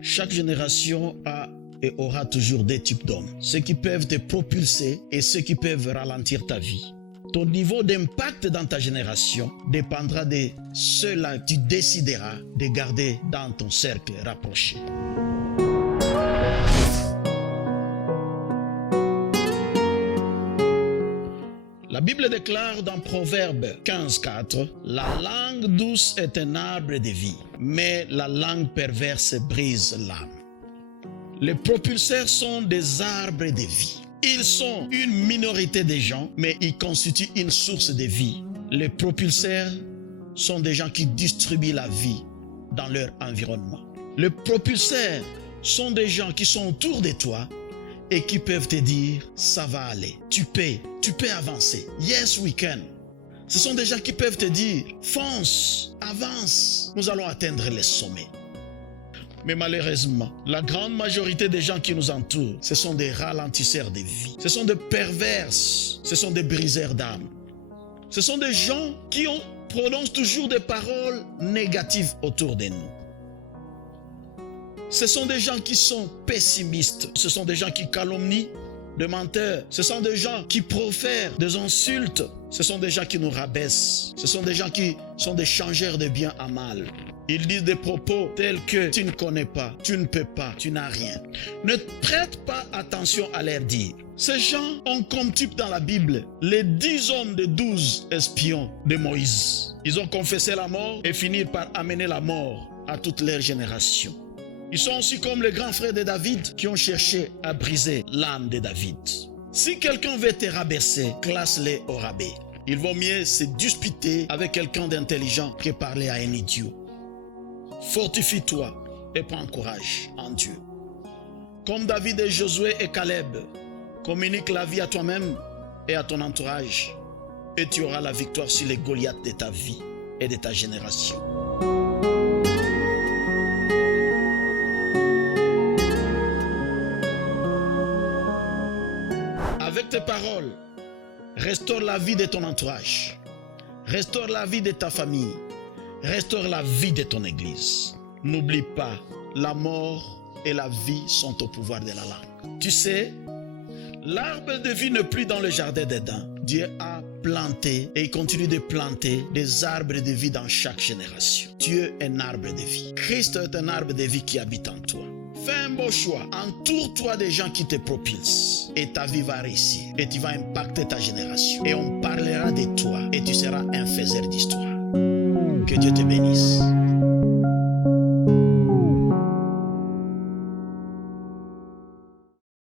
Chaque génération a et aura toujours des types d'hommes. Ceux qui peuvent te propulser et ceux qui peuvent ralentir ta vie. Ton niveau d'impact dans ta génération dépendra de ceux-là que tu décideras de garder dans ton cercle rapproché. La Bible déclare dans Proverbe 15,4 « La langue douce est un arbre de vie, mais la langue perverse brise l'âme. » Les propulseurs sont des arbres de vie. Ils sont une minorité de gens, mais ils constituent une source de vie. Les propulseurs sont des gens qui distribuent la vie dans leur environnement. Les propulseurs sont des gens qui sont autour de toi et qui peuvent te dire « ça va aller, tu peux avancer, yes we can ». Ce sont des gens qui peuvent te dire « fonce, avance, nous allons atteindre les sommets ». Mais malheureusement, la grande majorité des gens qui nous entourent, ce sont des ralentisseurs de vie. Ce sont des perverses, ce sont des briseurs d'âme. Ce sont des gens qui prononcent toujours des paroles négatives autour de nous. Ce sont des gens qui sont pessimistes. Ce sont des gens qui calomnient, des menteurs. Ce sont des gens qui profèrent des insultes. Ce sont des gens qui nous rabaissent. Ce sont des gens qui sont des changeurs de bien à mal. Ils disent des propos tels que tu ne connais pas, tu ne peux pas, tu n'as rien. Ne prête pas attention à leur dire. Ces gens ont comme type dans la Bible les 10 hommes de 12 espions de Moïse. Ils ont confessé la mort et finirent par amener la mort à toute leur génération. Ils sont aussi comme les grands frères de David qui ont cherché à briser l'âme de David. Si quelqu'un veut te rabaisser, classe-les au rabais. Il vaut mieux se disputer avec quelqu'un d'intelligent que parler à un idiot. Fortifie-toi et prends courage en Dieu. Comme David et Josué et Caleb, communique la vie à toi-même et à ton entourage et tu auras la victoire sur les Goliaths de ta vie et de ta génération. Avec tes paroles, restaure la vie de ton entourage, restaure la vie de ta famille, restaure la vie de ton église. N'oublie pas, la mort et la vie sont au pouvoir de la langue. Tu sais, l'arbre de vie n'est plus dans le jardin d'Éden. Dieu a planté et il continue de planter des arbres de vie dans chaque génération. Dieu est un arbre de vie. Christ est un arbre de vie qui habite en toi. Fais un beau choix. Entoure-toi des gens qui te propulsent. Et ta vie va réussir. Et tu vas impacter ta génération. Et on parlera de toi. Et tu seras un faiseur d'histoire. Que Dieu te bénisse.